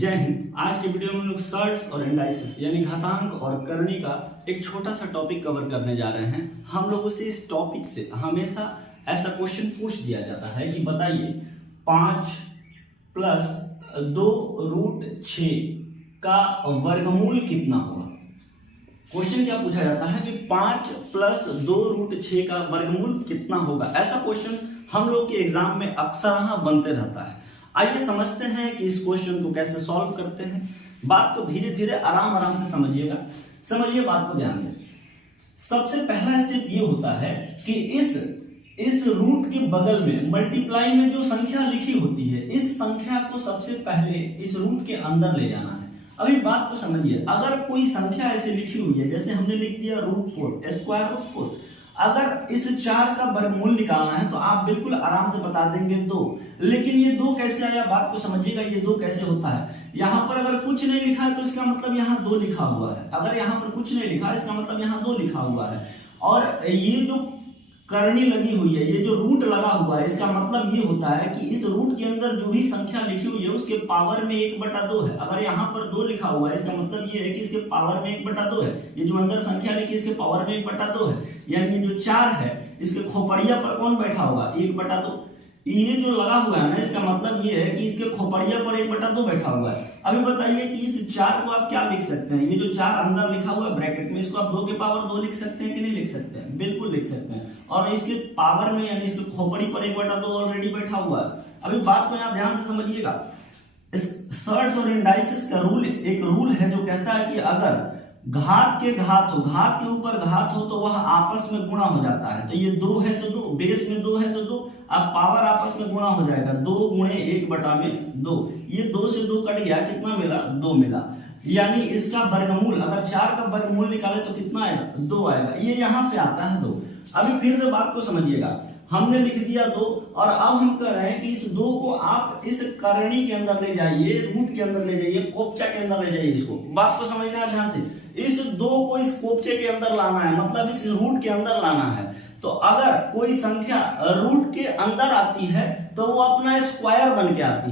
जय हिंद। आज के वीडियो में हम लोग सर्ट्स और इंडाइसिस यानी घातांक और करनी का एक छोटा सा टॉपिक कवर करने जा रहे हैं। हम लोगों से इस टॉपिक से हमेशा ऐसा क्वेश्चन पूछ दिया जाता है कि बताइए 5 + 2√6 का वर्गमूल कितना हुआ। क्वेश्चन क्या पूछा जाता है कि 5 + 2√6 का वर्गमूल कितना होगा। ऐसा क्वेश्चन हम लोग के एग्जाम में अक्सर बनते रहता है। आइए समझते हैं कि इस क्वेश्चन को कैसे सॉल्व करते हैं। बात को धीरे धीरे आराम आराम से समझिएगा। समझिए बात को ध्यान से। सबसे पहला स्टेप ये होता है कि इस रूट के बगल में मल्टीप्लाई में जो संख्या लिखी होती है, इस संख्या को सबसे पहले इस रूट के अंदर ले जाना है। अभी बात को समझिए। अगर कोई संख्या ऐसे लिखी हुई है, जैसे हमने लिख दिया √4 √4, अगर इस 4 का वर्गमूल निकालना है तो आप बिल्कुल आराम से बता देंगे 2। लेकिन ये 2 कैसे आया, बात को समझिएगा। ये 2 कैसे होता है। यहां पर अगर कुछ नहीं लिखा है तो इसका मतलब यहां 2 लिखा हुआ है। अगर यहां पर कुछ नहीं लिखा है इसका मतलब यहां 2 लिखा हुआ है। और ये जो करनी लगी हुई है, ये जो रूट लगा हुआ है, इसका मतलब ये होता है कि इस रूट के अंदर जो भी संख्या लिखी हुई है उसके पावर में 1/2 है। अगर यहाँ पर 2 लिखा हुआ है इसका मतलब ये है कि इसके पावर में 1/2 है। ये जो अंदर संख्या लिखी है इसके पावर में 1/2 है। यानी ये जो 4 है इसके खोपड़िया पर कौन बैठा होगा, 1/2। ये जो लगा हुआ है ना, इसका मतलब ये है कि इसके खोपड़िया पर 1/2 बैठा हुआ है। अभी बताइए कि इस 4 को आप क्या लिख सकते हैं। ये जो 4 अंदर लिखा हुआ है ब्रैकेट में, इसको आप 2 के पावर 2 लिख सकते हैं कि नहीं लिख सकते हैं? बिल्कुल लिख सकते हैं। और इसके पावर में यानी इसके खोपड़ी पर 1/2 ऑलरेडी बैठा हुआ है। अभी बात को यहाँ ध्यान से समझिएगा। इस सर्ट्स और इंडाइसिस का रूल एक रूल है जो कहता है कि अगर घात के ऊपर घात हो तो वह आपस में गुणा हो जाता है। तो ये 2 है तो 2, बेस में 2 है तो 2, अब पावर आपस में गुणा हो जाएगा। 2 × 1/2। ये 2 से 2 कट गया, कितना मिला, 2 मिला। यानी इसका वर्गमूल, अगर 4 का वर्गमूल निकाले तो कितना आएगा, 2 आएगा। ये यहां से आता है 2। अभी फिर से बात को समझिएगा। हमने लिख दिया 2 और अब हम कह रहे हैं कि इस 2 को आप इस करनी के अंदर ले जाइए, रूट के अंदर ले जाइए, कोपचा के अंदर ले जाइए। इसको बात को समझना है ध्यान से। इस 2 को इस कोपचे के अंदर लाना है, मतलब इस रूट के अंदर लाना है। तो अगर कोई संख्या रूट के अंदर आती है तो वो अपना स्क्वायर बन के आती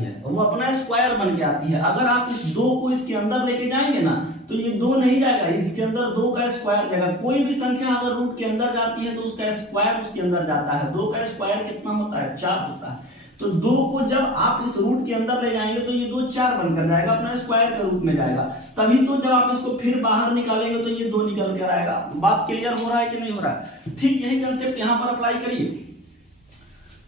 है, अगर आप इस 2 को इसके अंदर लेके जाएंगे ना तो ये 2 नहीं जाएगा, इसके अंदर 2 का स्क्वायर जाएगा। कोई भी संख्या अगर रूट के अंदर जाती है तो उसका स्क्वायर उसके अंदर जाता है। 2 का स्क्वायर कितना होता है, 4 होता है। तो 2 को जब आप इस रूट के अंदर ले जाएंगे तो ये 2 4 बनकर जाएगा, अपना स्क्वायर के रूप में जाएगा। तभी तो जब आप इसको फिर बाहर निकालेंगे तो ये 2 निकल कर आएगा। बात क्लियर हो रहा है कि नहीं हो रहा है? ठीक यही कंसेप्ट यहां पर अप्लाई करिए।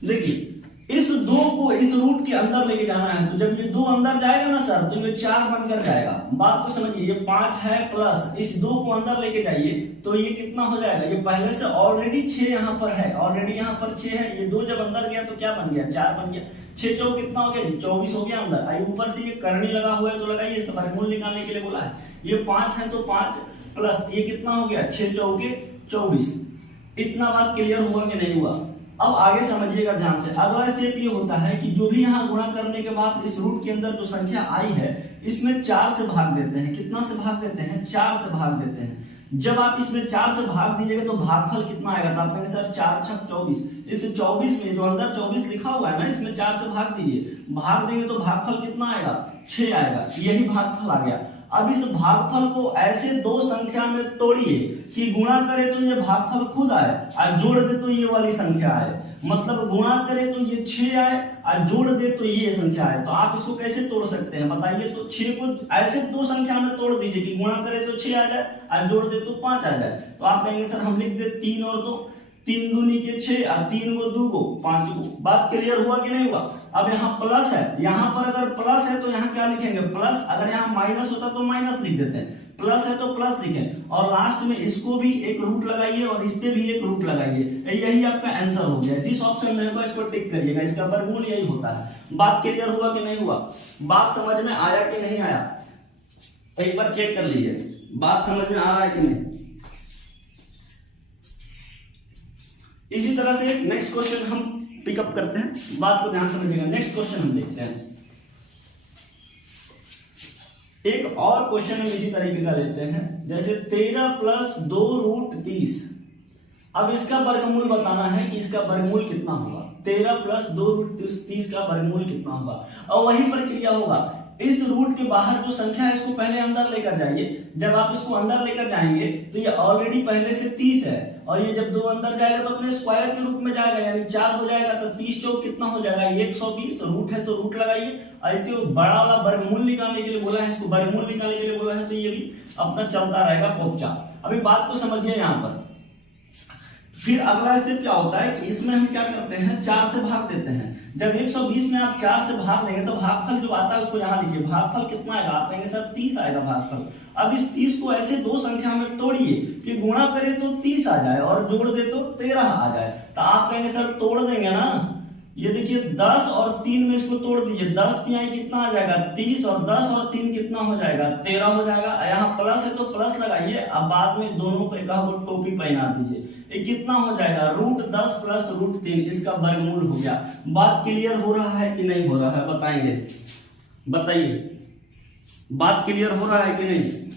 देखिए इस 2 को इस रूट के अंदर लेके जाना है, तो जब ये 2 अंदर जाएगा ना सर तो ये 4 बनकर जाएगा। बात को समझिए। ये 5 है प्लस इस 2 को अंदर लेके जाइए तो ये कितना हो जाएगा, ये पहले से ऑलरेडी 6 यहाँ पर है, ऑलरेडी यहाँ पर 6 है। ये 2 जब अंदर गया तो क्या बन गया, 4 बन गया। 6 चौक कितना हो गया, 24 हो गया अंदर। आई ऊपर से ये करनी लगा हुआ है तो लगाइए, इसका वर्गमूल निकालने के लिए बोला है। ये 5 है तो 5 प्लस ये कितना हो गया, 6 चौके 24। इतना बात क्लियर हुआ कि नहीं हुआ? अब आगे समझिएगा ध्यान से। अगला स्टेप ये होता है कि जो भी यहाँ गुणा करने के बाद इस रूट के अंदर जो संख्या आई है इसमें 4 से भाग देते हैं। कितना से भाग देते हैं, 4 से भाग देते हैं। जब आप इसमें 4 से भाग दीजिएगा तो भागफल कितना आएगा, तो आप कहेंगे सर 4 × 6 = 24। इस 24 में जो अंदर 24 लिखा हुआ है ना, इसमें 4 से भाग दीजिए। भाग देंगे तो भागफल कितना आएगा, 6 आएगा। यही भागफल आ गया। अब इस भागफल को ऐसे 2 संख्या में तोड़िए कि गुणा करे तो ये भागफल खुद आए और जोड़ दे तो ये वाली संख्या आए। मतलब गुणा करे तो ये 6 आए और जोड़ दे तो ये संख्या आए। तो आप इसको कैसे तोड़ सकते हैं बताइए? तो 6 को ऐसे 2 संख्या में तोड़ दीजिए कि गुणा करे तो 6 आ जाए और जोड़ दे तो 5 आ जाए। तो आप कहेंगे सर हम लिख दे 3 और 2, 3 दूनी के 6 और 3 को 2 को 5 को। बात क्लियर हुआ कि नहीं हुआ? अब यहाँ प्लस है, यहाँ पर अगर प्लस है तो यहाँ क्या लिखेंगे, प्लस। अगर यहाँ माइनस होता तो माइनस लिख देते हैं। प्लस है तो प्लस लिखें और लास्ट में इसको भी एक रूट लगाइए और इस पे भी एक रूट लगाइए। यही आपका आंसर हो गया। जिस ऑप्शन में होगा इसको टिक करिएगा, इसका वर्गमूल यही होता है। बात क्लियर हुआ कि नहीं हुआ? बात समझ में आया कि नहीं आया? एक बार चेक कर लीजिए, बात समझ में आ रहा है कि नहीं। इसी तरह से नेक्स्ट क्वेश्चन हम पिकअप करते हैं। बात को ध्यान समझिएगा। नेक्स्ट क्वेश्चन हम देखते हैं। एक और क्वेश्चन हम इसी तरीके का लेते हैं, जैसे 13 + 2√30। अब इसका वर्गमूल बताना है कि इसका वर्गमूल कितना होगा। 13 + 2√30 का वर्गमूल कितना होगा। और वही प्रक्रिया होगा। इस रूट के बाहर जो संख्या है इसको पहले अंदर लेकर जाइए। जब आप इसको अंदर लेकर जाएंगे तो ये ऑलरेडी पहले से 30 है, और ये जब 2 अंदर जाएगा तो अपने स्क्वायर के रूप में जाएगा, यानी 4 हो जाएगा। तो 30 चौक कितना हो जाएगा, 120। रूट है तो रूट लगाइए, और इसके बड़ा वाला वर्गमूल निकालने के लिए बोला है, इसको वर्गमूल निकालने के लिए बोला है, तो ये भी अपना चलता रहेगा पोपचा। अभी बात को समझिए यहाँ पर। फिर अगला स्टेप क्या होता है कि इसमें हम क्या करते हैं, 4 से भाग देते हैं। जब 120 में आप 4 से भाग देंगे तो भागफल जो आता है उसको यहाँ लिखिए। भागफल कितना आएगा, आप कहेंगे सर 30 आएगा भागफल। अब इस 30 को ऐसे 2 संख्या में तोड़िए कि गुणा करे तो 30 आ जाए और जोड़ दे तो 13 आ जाए। तो आप कहेंगे सर तोड़ देंगे ना, ये देखिए 10 और 3 में इसको तोड़ दीजिए। 10 तिहाई कितना आ जाएगा, 30, और 10 और 3 कितना हो जाएगा, 13 हो जाएगा। यहाँ प्लस है तो प्लस लगाइए, अब बाद में दोनों पे कहो टोपी पहना दीजिए। ये कितना हो जाएगा, √10 प्लस √3, इसका वर्गमूल हो गया। बात क्लियर हो रहा है कि नहीं हो रहा है, बताएंगे, बताइए बात क्लियर हो रहा है कि नहीं।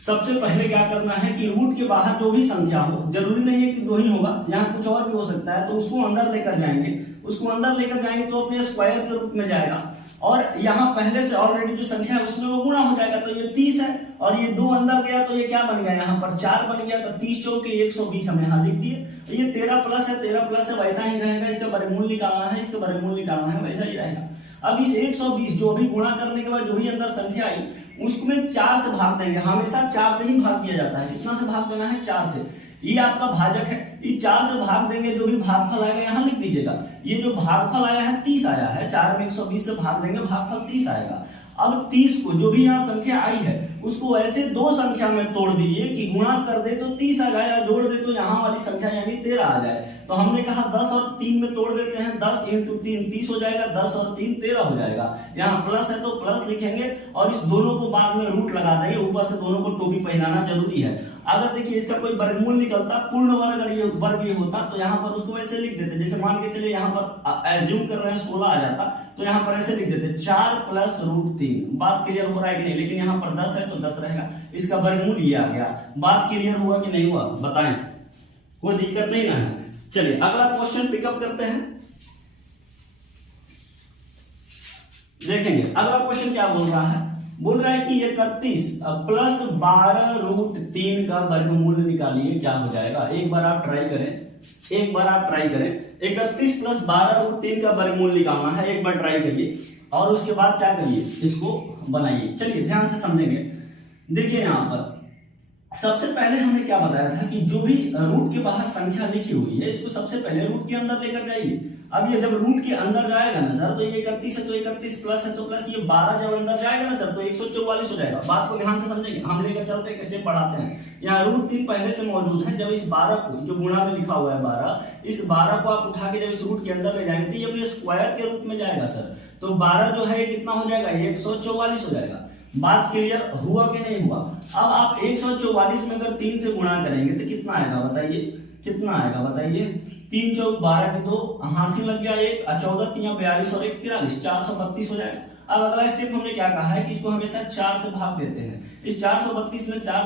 सबसे पहले क्या करना है कि रूट के बाहर जो भी संख्या हो, जरूरी नहीं है कि 2 ही होगा, यहाँ कुछ और भी हो सकता है, तो उसको अंदर लेकर जाएंगे। उसको अंदर लेकर जाएंगे तो अपने स्क्वायर के रूप में जाएगा, और यहाँ पहले से ऑलरेडी जो संख्या है उसमें वो गुणा हो जाएगा। तो ये 30 है, और ये 2 अंदर गया तो ये क्या बन गया, यहाँ पर 4 बन गया। तो 30 चौक 120 हम यहाँ लिख दिए। ये 13 प्लस है, 13 प्लस है, वैसा ही रहेगा। इसका वर्गमूल निकालना है, इसका वर्गमूल निकालना है, वैसा ही रहेगा। अब इस 120 जो भी गुणा करने के बाद जो भी अंदर संख्या आई उसमें 4 से भाग देंगे। हमेशा 4 से ही भाग दिया जाता है। कितना से भाग देना है, 4 से। ये आपका भाजक है, ये 4 से भाग देंगे, जो भी भागफल आएगा यहाँ लिख दीजिएगा। ये जो भागफल आया है 30 आया है, 4 में 120 से भाग देंगे, भागफल 30 आएगा। अब 30 को जो भी यहाँ संख्या आई है उसको ऐसे 2 संख्या में तोड़ दीजिए कि गुणा कर दे तो 30 आ जाए, जोड़ दे तो यहाँ वाली संख्या यानी 13 आ जाए। तो हमने कहा 10 और 3 में तोड़ देते हैं, 10 × 3 30 हो जाएगा, 10 और 3 13 हो जाएगा। यहाँ प्लस है तो प्लस लिखेंगे, और इस दोनों को बाद में रूट लगा देंगे, ऊपर से दोनों को टोपी पहनाना जरूरी है। अगर देखिए इसका कोई वर्गमूल निकलता, पूर्ण वर्ग अगर ये वर्ग ये होता तो यहाँ पर उसको ऐसे लिख देते। जैसे मान के चलिए यहाँ पर एज्यूम कर रहे हैं 16 आ जाता, तो यहाँ पर ऐसे लिख देते 4 प्लस √3। बात क्लियर हो रहा है कि नहीं, लेकिन यहाँ पर 10 है तो 10 रहेगा, इसका वर्गमूल ये आ गया। बात क्लियर हुआ कि नहीं हुआ, बताएं, कोई दिक्कत नहीं ना है। चलिए अगला क्वेश्चन पिकअप करते हैं, देखेंगे अगला क्वेश्चन क्या बोल रहा है। बोल रहा है कि 31 प्लस 12 √3 का वर्गमूल निकालिए, क्या हो जाएगा। एक बार आप ट्राई करें, 31 प्लस 12 √3 का वर्गमूल निकालना है। एक बार ट्राई करिए और उसके बाद क्या करिए, इसको बनाइए। चलिए ध्यान से समझेंगे। देखिए यहाँ पर सबसे पहले हमने क्या बताया था कि जो भी रूट के बाहर संख्या लिखी हुई है इसको सबसे पहले रूट के अंदर लेकर जाइए। अब ये जब रूट के अंदर जाएगा ना सर, तो ये 31 है तो 31 प्लस है तो प्लस, ये 12 जब अंदर जाएगा ना सर तो 144 हो जाएगा। बात को ध्यान से समझेंगे, हम लेकर चलते हैं, स्टेप बढ़ाते हैं। यहाँ √3 पहले से मौजूद है। जब इस 12 को, जो गुणा में लिखा हुआ है 12, इस 12 को आप उठा के जब इस रूट के अंदर ले जाएंगे तो ये अपने स्क्वायर के रूप में जाएगा सर। तो 12 जो है कितना हो जाएगा, 144 हो जाएगा। बात क्लियर हुआ कि नहीं हुआ। अब आप 144 में अगर 3 से गुणा करेंगे तो कितना आएगा बताइए, कितना आएगा बताइए। 3 चौक 12 की 2, हासिल लग गया 1, 14 3 42 और 1 43, 432 हो जाएगा। अब अगला स्टेप हमने क्या कहा है कि इसको हमेशा 4 से भाग देते हैं। इस 432 में 4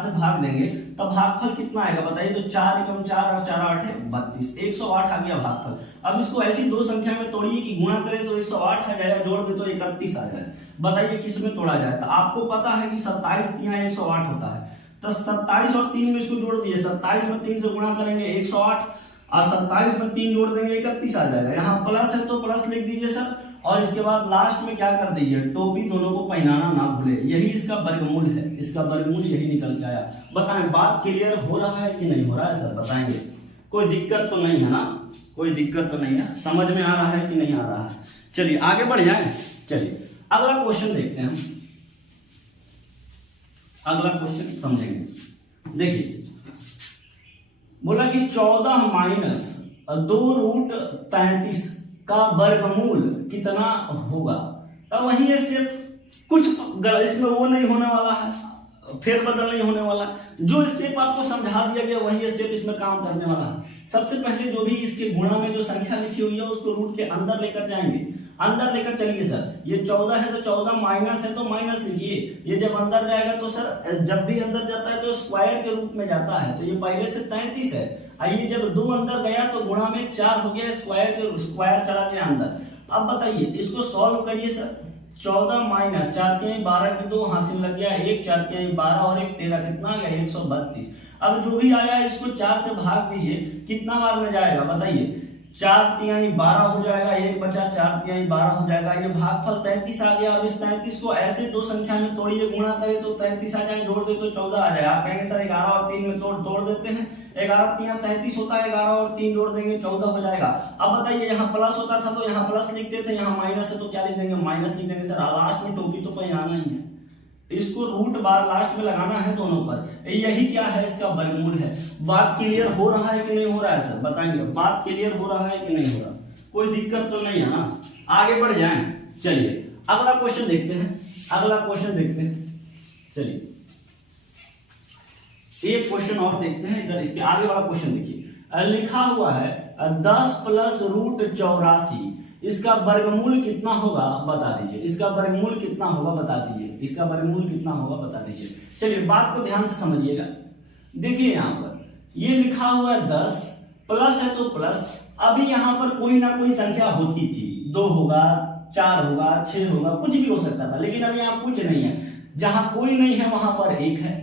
से भाग देंगे तब भागफल कितना आएगा बताइए। तो 4 × 4 और 4 8 है 32, 108 आ गया भागफल। अब इसको ऐसी 2 संख्या में तोड़िए कि गुणा करें तो 108 आ जाएगा, जोड़ दे तो 31 आ जाए। बताइए किस में तोड़ा जाए। तो आपको पता है कि 27 × 108 होता है, तो 27 और 3 में इसको जोड़ दिए। 27 में 3 से गुणा करेंगे 108, और 27 में 3 जोड़ देंगे 31 आ जाएगा। यहाँ प्लस है तो प्लस लिख दीजिए सर, और इसके बाद लास्ट में क्या कर दीजिए, टोपी दोनों को पहनाना ना भूले। यही इसका वर्गमूल है, इसका वर्गमूल यही निकल के आया। बताएं बात क्लियर हो रहा है कि नहीं हो रहा है सर, बताएंगे। कोई दिक्कत तो नहीं है ना, कोई दिक्कत तो नहीं है, समझ में आ रहा है कि नहीं आ रहा है। चलिए आगे बढ़ जाए। चलिए अगला क्वेश्चन देखते हैं हम, अगला क्वेश्चन समझेंगे। देखिए बोला कि 14 माइनस 2√33 का वर्गमूल कितना होगा। तब वही स्टेप, कुछ इसमें वो नहीं होने वाला है, फेरबदल नहीं होने वाला। जो स्टेप आपको समझा दिया गया वही स्टेप इसमें काम करने वाला है। सबसे पहले जो भी इसके गुणा में जो संख्या लिखी हुई है उसको रूट के अंदर लेकर जाएंगे। अंदर लेकर चलिए सर, ये 14 है तो 14 माइनस है तो माइनस लिखिए। ये जब अंदर जाएगा तो सर जब भी अंदर जाता है तो स्क्वायर के रूप में जाता है, तो ये पहले से 33 है। आइए जब 2 अंदर गया तो गुणा में 4 हो गया, स्क्वायर चला गया अंदर। अब बताइए इसको सॉल्व करिए सर। 14 माइनस 4 तिहाई 12 की 2 हासिल लग गया, 1 4 तिहाई 12 और 1 13, कितना आ गया 132। अब जो भी आया इसको 4 से भाग दीजिए, कितना बार में जाएगा बताइए, 4 तिहाई 12 हो जाएगा, 1 बचा 4 तिहाई 12 हो जाएगा, ये भागफल 33 आ गया। अब इस 33 को ऐसे दो संख्या में तोड़िए, गुणा करे तो 33 आ जाए, जोड़ दे तो 14 आ जाएगा। आप कहेंगे सर 11 और 3 में तोड़ देते हैं, 11 तिहाई 33 होता है, 11 और 3 जोड़ देंगे 14 हो जाएगा। अब बताइए यहाँ प्लस होता था तो यहाँ प्लस लिखते थे, यहाँ माइनस है तो क्या लिख देंगे, माइनस लिख देंगे। सर लास्ट में टोपी तो पहनाना ही है, इसको रूट बार लास्ट में लगाना है दोनों पर। यही क्या है, इसका वर्गमूल है। बात क्लियर हो रहा है कि नहीं हो रहा है सर, बताएंगे बात क्लियर हो रहा है कि नहीं हो रहा, कोई दिक्कत तो नहीं है ना। आगे बढ़ जाएं, चलिए अगला क्वेश्चन देखते हैं, अगला क्वेश्चन देखते हैं। चलिए एक क्वेश्चन और देखते हैं, इधर इसके आगे वाला क्वेश्चन देखिए, लिखा हुआ है 10 प्लस रूट 84, इसका वर्गमूल कितना होगा बता दीजिए, इसका वर्गमूल कितना होगा बता दीजिए, इसका वर्गमूल कितना होगा बता दीजिए। चलिए बात को ध्यान से समझिएगा, देखिए यहाँ पर ये लिखा हुआ है 10 प्लस है तो प्लस, अभी यहाँ पर कोई ना कोई संख्या होती थी, 2 होगा 4 होगा 6 होगा, कुछ भी हो सकता था, लेकिन अब यहाँ कुछ नहीं है। जहां कोई नहीं है वहां पर 1 है,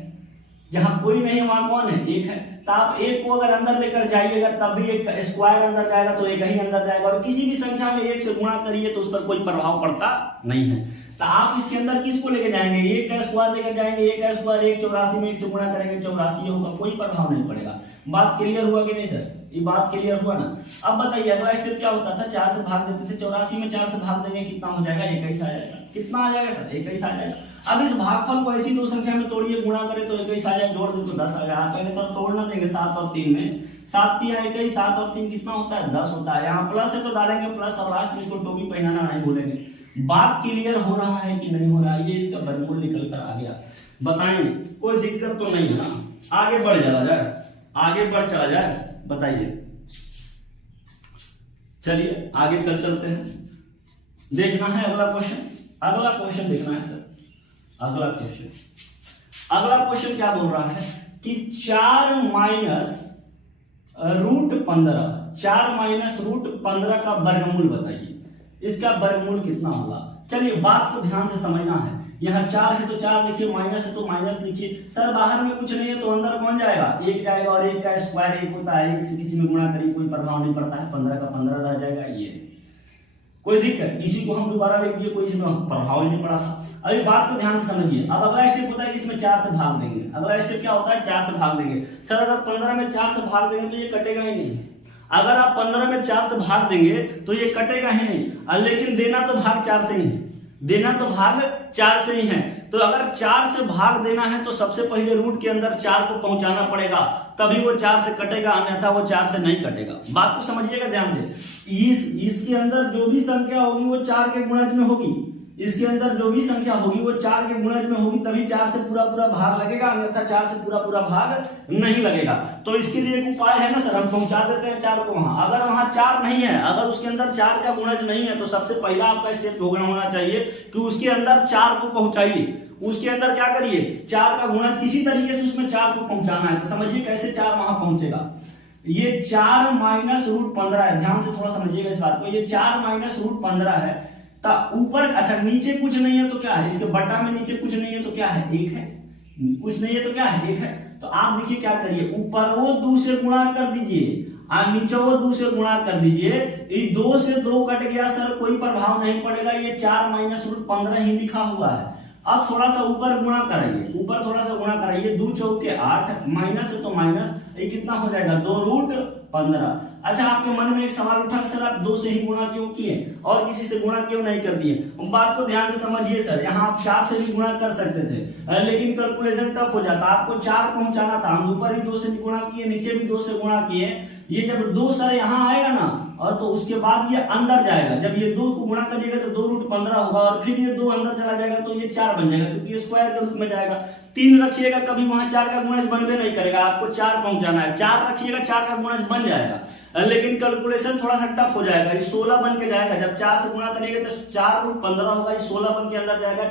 जहां कोई नहीं है वहां कौन है, 1 है। तो आप 1 को अगर अंदर लेकर जाइएगा तब भी एक स्क्वायर अंदर जाएगा तो 1 ही अंदर जाएगा, और किसी भी संख्या में 1 से गुणा करिए तो उस पर कोई प्रभाव पड़ता नहीं है। तो आप इसके अंदर किसको लेके जाएंगे, 1 का स्क्वायर लेकर जाएंगे, 1 का स्क्वायर 1 84 में 1 से गुणा करेंगे 84 होगा, कोई प्रभाव नहीं पड़ेगा। बात क्लियर हुआ कि नहीं सर, ये बात क्लियर हुआ ना। अब बताइए अगला स्टेप क्या होता था, 4 से भाग देते थे, 84 में 4 से भाग देंगे कितना हो जाएगा, 21 आ जाएगा। कितना आ जाएगा सर, 21 आ जाएगा। अब इस भागफल को ऐसी दो संख्या में तोड़िए, गुणा करें तो 21 आ जाएगा, जोड़ दे तो 10 आ जाएगा। आप पहले तो तोड़ना देंगे 7 और 3 में, 7 तिहाई 21, 7 और 3 कितना होता है 10 होता है। यहाँ प्लस है तो डालेंगे प्लस, और लास्ट में इसको टोपी पहनाना नहीं भूलेंगे। बात क्लियर हो रहा है कि नहीं हो रहा है, ये इसका वर्गमूल निकल कर आ गया, बताएंगे कोई दिक्कत तो नहीं है ना। आगे बढ़ चला जाए, आगे बढ़ चला जाए, बताइए। चलिए आगे चलते हैं, देखना है अगला क्वेश्चन, अगला क्वेश्चन देखना है सर। अगला क्वेश्चन क्या बोल रहा है कि 4 माइनस रूट 15, 4 माइनस रूट 15 का वर्गमूल बताइए, इसका वर्गमूल कितना होगा। चलिए बात को ध्यान से समझना है, यहाँ 4 है तो 4 लिखिए, माइनस है तो माइनस लिखिए। सर बाहर में कुछ नहीं है तो अंदर कौन जाएगा, 1 जाएगा, और 1 का स्क्वायर 1 होता है, 1 से किसी में गुणा करिए कोई प्रभाव नहीं पड़ता है, 15 का 15 रह जाएगा, ये कोई दिक्कत। इसी को हम दोबारा लिख दिए, कोई इसमें प्रभाव नहीं पड़ा था। अभी बात को ध्यान से समझिए। अब अगला स्टेप होता है कि इसमें 4 से भाग देंगे, अगला स्टेप क्या होता है 4 से भाग देंगे। सर अगर 15 में 4 से भाग देंगे तो ये कटेगा ही नहीं, अगर आप 15 में 4 से भाग देंगे तो ये कटेगा ही नहीं, लेकिन देना तो भाग 4 से ही है, देना तो भाग 4 से ही है। तो अगर 4 से भाग देना है तो सबसे पहले रूट के अंदर 4 को पहुंचाना पड़ेगा, तभी वो 4 से कटेगा, अन्यथा वो 4 से नहीं कटेगा। बात को समझिएगा ध्यान से। इसके अंदर जो भी संख्या होगी वो 4 के गुणज में होगी, इसके अंदर जो भी संख्या होगी वो 4 के गुणज में होगी, तभी 4 से पूरा पूरा भाग लगेगा, अन्यथा 4 से पूरा पूरा भाग नहीं लगेगा। तो इसके लिए एक उपाय है ना सर, हम पहुंचा देते हैं 4 को वहां। अगर वहां 4 नहीं है, अगर उसके अंदर 4 का गुणज नहीं है, तो सबसे पहला आपका स्टेप होना चाहिए कि उसके अंदर 4 को पहुंचाइए। उसके अंदर क्या करिए, 4 का गुणज किसी तरीके से उसमें 4 को पहुंचाना है। तो समझिए कैसे 4 वहां पहुंचेगा। ये 4 माइनस रूट 15 है, ध्यान से थोड़ा समझिएगा इस बात को। ये 4 माइनस रूट 15 है, ऊपर अच्छा नीचे कुछ नहीं है तो क्या है, इसके बटा में नीचे कुछ नहीं है तो क्या है 1 है, कुछ नहीं है तो क्या है 1 है। तो आप देखिए क्या करिए, ऊपर वो 2 से गुणा कर दीजिए और नीचे वो 2 से गुणा कर दीजिए। ये 2 से 2 कट गया सर, कोई प्रभाव नहीं पड़ेगा, ये 4 माइनस रूट 15 ही लिखा हुआ है। अब थोड़ा सा ऊपर गुणा कराइए, ऊपर थोड़ा सा गुणा कराइए, 2 चौके 8, माइनस है तो माइनस, ये कितना हो जाएगा 2 रूट 15। अच्छा आपके मन में एक सवाल उठा सर आप 2 से ही गुणा क्यों किए और किसी से गुणा क्यों नहीं कर दिए। बात को ध्यान से समझिए सर, यहाँ आप 4 से भी गुणा कर सकते थे, लेकिन कैलकुलेशन टफ हो जाता, आपको 4 पहुंचाना था। हम ऊपर भी 2 से गुणा किए, नीचे भी 2 से गुणा किए। ये जब 2 सर यहाँ आएगा ना, और तो उसके बाद ये अंदर जाएगा, जब ये 2 को गुणा करिएगा तो 2 रूट 15 होगा, और फिर ये 2 अंदर चला जाएगा तो ये 4 बन जाएगा, क्योंकि ये स्क्वायर के रूप में जाएगा। 3 रखिएगा, कभी वहां 4 का गुणज बनबे नहीं करेगा, आपको 4 पहुंचाना है। 4 रखिएगा, 4 का गुणज बन जाएगा, लेकिन कैलकुलेशन थोड़ा सा टफ हो जाएगा। ये 16 बन के जाएगा, जब 4 से गुणा करिएगा तो 4 रूट 15 होगा, ये 16 बन के अंदर जाएगा।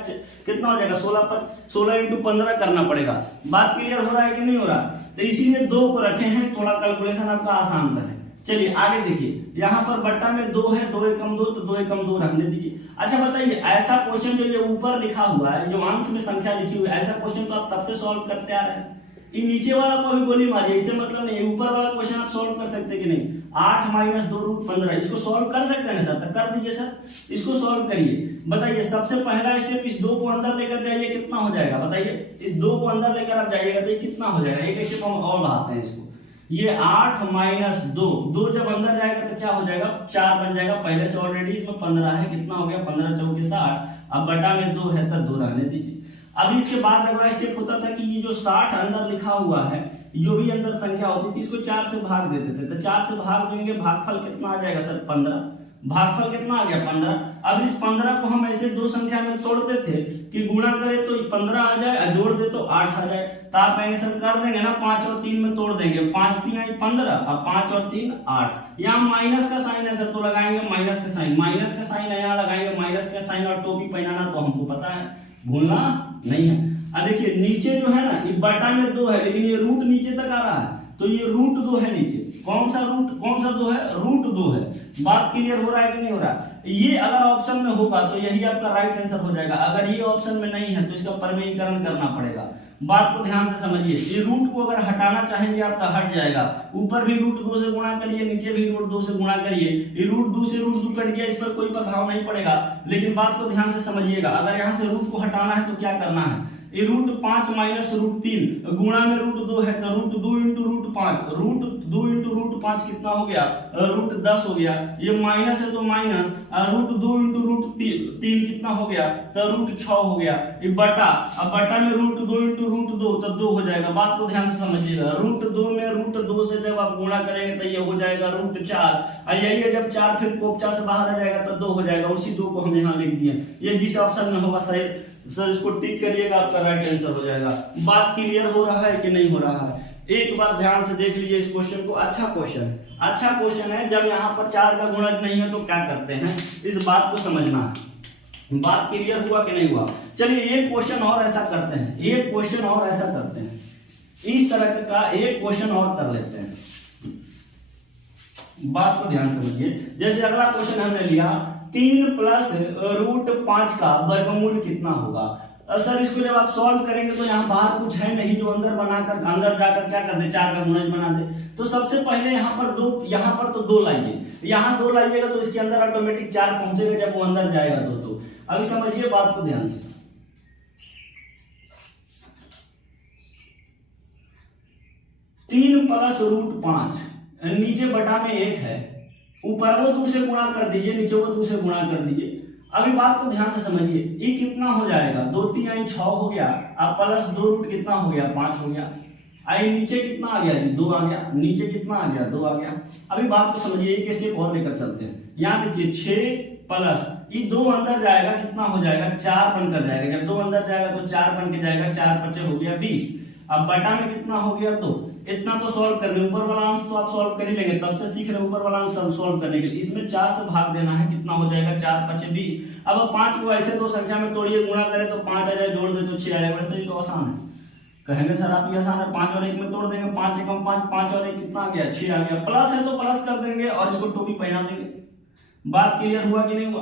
कितना हो जाएगा 16 इंटू 15 करना पड़ेगा। बात क्लियर हो रहा है कि नहीं हो रहा। तो इसीलिए 2 को रखे हैं, थोड़ा कैलकुलेशन आपका आसान रहे। चलिए आगे देखिए, यहाँ पर बट्टा में 2 है, 2 एकम 2, तो 2 एकम 2 रहने दीजिए। अच्छा बताइए, ऐसा क्वेश्चन जो ये ऊपर लिखा हुआ है, जो अंश में संख्या लिखी हुई है, ऐसा क्वेश्चन तो आप तब से सॉल्व करते आ रहे हैं। ये नीचे वाला को अभी गोली मारिए, इससे मतलब नहीं, ऊपर वाला क्वेश्चन आप सॉल्व कर सकते कि नहीं। 8 माइनस 2 रूट 15, इसको सॉल्व कर सकते हैं सर? तो कर दीजिए सर, इसको सॉल्व करिए। बताइए सबसे पहला स्टेप, इस 2 को अंदर लेकर जाइए, कितना हो जाएगा बताइए। इस 2 को अंदर लेकर आप जाइएगा तो ये कितना हो जाएगा। एक स्टेप हम और बढ़ाते हैं इसको, ये 8 माइनस 2 जब अंदर जाएगा तो क्या हो जाएगा, 4 बन जाएगा। पहले से ऑलरेडी इसमें 15 है, कितना हो गया 15 चौके 60। अब बटा में 2 है तो 2 रहने दीजिए। अब इसके बाद अगला स्टेप होता था कि ये जो 60 अंदर लिखा हुआ है, जो भी अंदर संख्या होती थी, इसको 4 से भाग देते थे। तो 4 से भाग देंगे, भागफल कितना आ जाएगा सर 15। भागफल कितना आ गया 15। अब इस 15 को हम ऐसे 2 संख्या में तोड़ते थे कि गुणा करे तो 15 आ जाए और जोड़ दे तो 8 आ जाए। तो आप आंसर कर देंगे ना, 5 और 3 में तोड़ देंगे, 5 3 15 और 5 और 3 8। यहाँ माइनस का साइन है सर, तो लगाएंगे माइनस का साइन, माइनस का साइन यहाँ लगाएंगे माइनस का साइन, और टोपी पहनाना तो हमको पता है, भूलना नहीं है। अब देखिए नीचे जो है ना, ये बटा में 2 है, लेकिन ये रूट नीचे तक आ रहा है, तो ये रूट 2 है नीचे। कौन सा 2 है, रूट 2 है। बात क्लियर हो रहा है कि नहीं हो रहा है? ये अगर ऑप्शन में होगा तो यही आपका राइट आंसर हो जाएगा। अगर ये ऑप्शन में नहीं है तो इसका प्रमेयीकरण करना पड़ेगा। बात को ध्यान से समझिए, ये रूट को अगर हटाना चाहेंगे आप तो हट जाएगा। ऊपर भी रूट 2 से गुणा करिए, नीचे भी रूट 2 से गुणा करिए, ये रूट 2 से रूट 2 कट गया, इस पर कोई प्रभाव नहीं पड़ेगा। लेकिन बात को ध्यान से समझिएगा, अगर यहाँ से रूट को हटाना है तो क्या करना है, ये रूट 5 माइनस रूट 3 गुणा में रूट 2 है, तो root 2 into root 5, root 2 into root 5 कितना हो गया, रूट 10 हो गया। ये माइनस है तो माइनस, रूट 2 इंटू रूट 3 कितना हो गया, तो रूट 6 हो गया। ये बटा, अब बटा में रूट 2 इंटू रूट 2 तो 2 हो जाएगा। बात को ध्यान से समझिएगा, रूट 2 में रूट 2 से जब आप गुणा करेंगे तो ये हो जाएगा रूट 4, और यही है जब 4 फिर कोपचा से बाहर आ जाएगा तो 2 हो जाएगा। उसी 2 को हम यहाँ लिख दिए, ये जिस ऑप्शन में होगा सही सर इसको टिक करिएगा, आपका राइट आंसर हो जाएगा। बात क्लियर हो रहा है कि नहीं हो रहा है? एक बार ध्यान से देख लीजिए इस क्वेश्चन को। अच्छा क्वेश्चन है। जब यहाँ पर 4 का गुणज नहीं है तो क्या करते हैं, इस बात को समझना है। बात क्लियर हुआ कि नहीं हुआ? चलिए एक क्वेश्चन और ऐसा करते हैं, इस तरह का एक क्वेश्चन और कर लेते हैं। बात को ध्यान समझिए, जैसे अगला क्वेश्चन हमने लिया 3 प्लस रूट 5 का वर्गमूल कितना होगा। सर इसको जब आप सॉल्व करेंगे तो यहाँ बाहर कुछ है नहीं जो अंदर जाकर क्या कर दे, 4 का गुणज बना दे। तो सबसे पहले यहाँ पर तो 2 लाइए, यहाँ 2 लाइएगा तो इसके अंदर ऑटोमेटिक 4 पहुंचेगा जब वो अंदर जाएगा 2। तो अभी समझिए बात को ध्यान से, 3 प्लस रूट 5 नीचे बटा में 1 है, ऊपर वो 2 से गुणा कर दीजिए, नीचे वो 2 से गुणा कर दीजिए। अभी बात को ध्यान से समझिए, ये कितना हो जाएगा, 2 3 6 हो गया, अब प्लस 2 रूट कितना हो गया 5 हो गया। आई नीचे कितना आ गया जी 2 आ गया, नीचे कितना आ गया 2 आ गया। अभी बात को समझिए, एक स्टेप और लेकर चलते हैं। यहाँ देखिए 6 प्लस ये 2 अंदर जाएगा, कितना हो जाएगा 4 बनकर जाएगा। जब 2 अंदर जाएगा तो 4 बन के जाएगा, 4 5 हो गया 20। अब बटा में कितना हो गया 2। इतना तो सॉल्व कर ले, ऊपर वाला अंश तो आप सॉल्व कर ही लेंगे, तब से सीख रहे ऊपर वाला अंश सॉल्व करने के लिए। इसमें 4 से भाग देना है, कितना हो जाएगा 4 5 20। अब 5 को ऐसे 2 संख्या में तोड़िए, गुणा करें तो 5 आ जाए, जोड़ दे तो 6 आ जाए। वैसे ही तो आसान है, कहेंगे सर आप ये आसान है, 5 और 1 में तोड़ देंगे, 5 से कम 5, 5 और 1 कितना आ गया 6 आ गया। प्लस है तो प्लस कर देंगे और इसको टोपी पहना देंगे। बात क्लियर हुआ कि नहीं हुआ?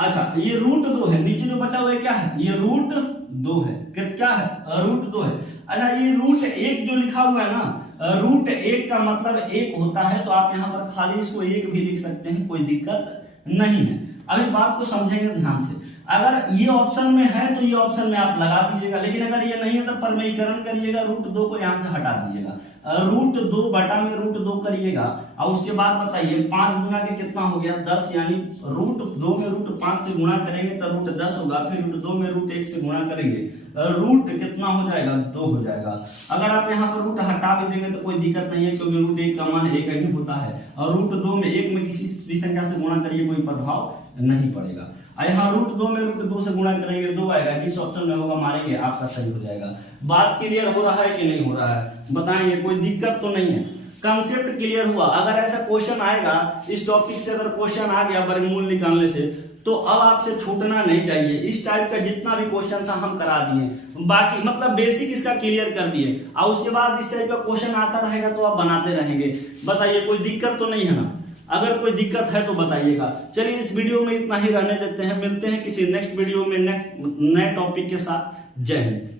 अच्छा ये रूट 2 है, नीचे जो बचा हुआ है क्या है, ये रूट 2 है, क्या है रूट 2 है। अच्छा ये रूट 1 जो लिखा हुआ है ना, रूट 1 का मतलब 1 होता है, तो आप यहाँ पर खाली इसको 1 भी लिख सकते हैं, कोई दिक्कत नहीं है। अभी बात को समझेंगे ध्यान से, अगर ये ऑप्शन में है तो ये ऑप्शन में आप लगा दीजिएगा, लेकिन अगर ये नहीं है तो प्रमेयीकरण करिएगा, रूट 2 को यहाँ से हटा दीजिएगा, रूट 2 बटा में रूट 2 करिएगा। और उसके बाद बताइए 5 गुना के कितना हो गया 10, यानी रूट 2 में रूट 5 से गुणा करेंगे तो रूट 10 होगा, फिर रूट 2 में रूट 1 से गुणा करेंगे, रूट कितना हो जाएगा 2 हो जाएगा। अगर आप यहाँ पर रूट हटा भी देंगे तो कोई दिक्कत नहीं है, क्योंकि रूट 1 का मान 1 ही होता है, और रूट 2 में 1 में किसी भी संख्या से गुणा करिए कोई प्रभाव नहीं पड़ेगा। यहाँ रूट 2 में रूट 2 से गुणा करेंगे 2 आएगा, जिस ऑप्शन में होगा मारेंगे आपका सही हो जाएगा। बात क्लियर हो रहा है कि नहीं हो रहा है बताएंगे, कोई दिक्कत तो नहीं है, कंसेप्ट क्लियर हुआ। अगर ऐसा क्वेश्चन आएगा इस टॉपिक से, अगर क्वेश्चन आ गया वर्गमूल निकालने से, तो अब आपसे छूटना नहीं चाहिए। इस टाइप का जितना भी क्वेश्चन था हम करा दिए, बाकी मतलब बेसिक इसका क्लियर कर दिए, और उसके बाद इस टाइप का क्वेश्चन आता रहेगा तो आप बनाते रहेंगे। बताइए कोई दिक्कत तो नहीं है ना? अगर कोई दिक्कत है तो बताइएगा। चलिए इस वीडियो में इतना ही रहने देते हैं, मिलते हैं किसी नेक्स्ट वीडियो में नए टॉपिक के साथ। जय हिंद।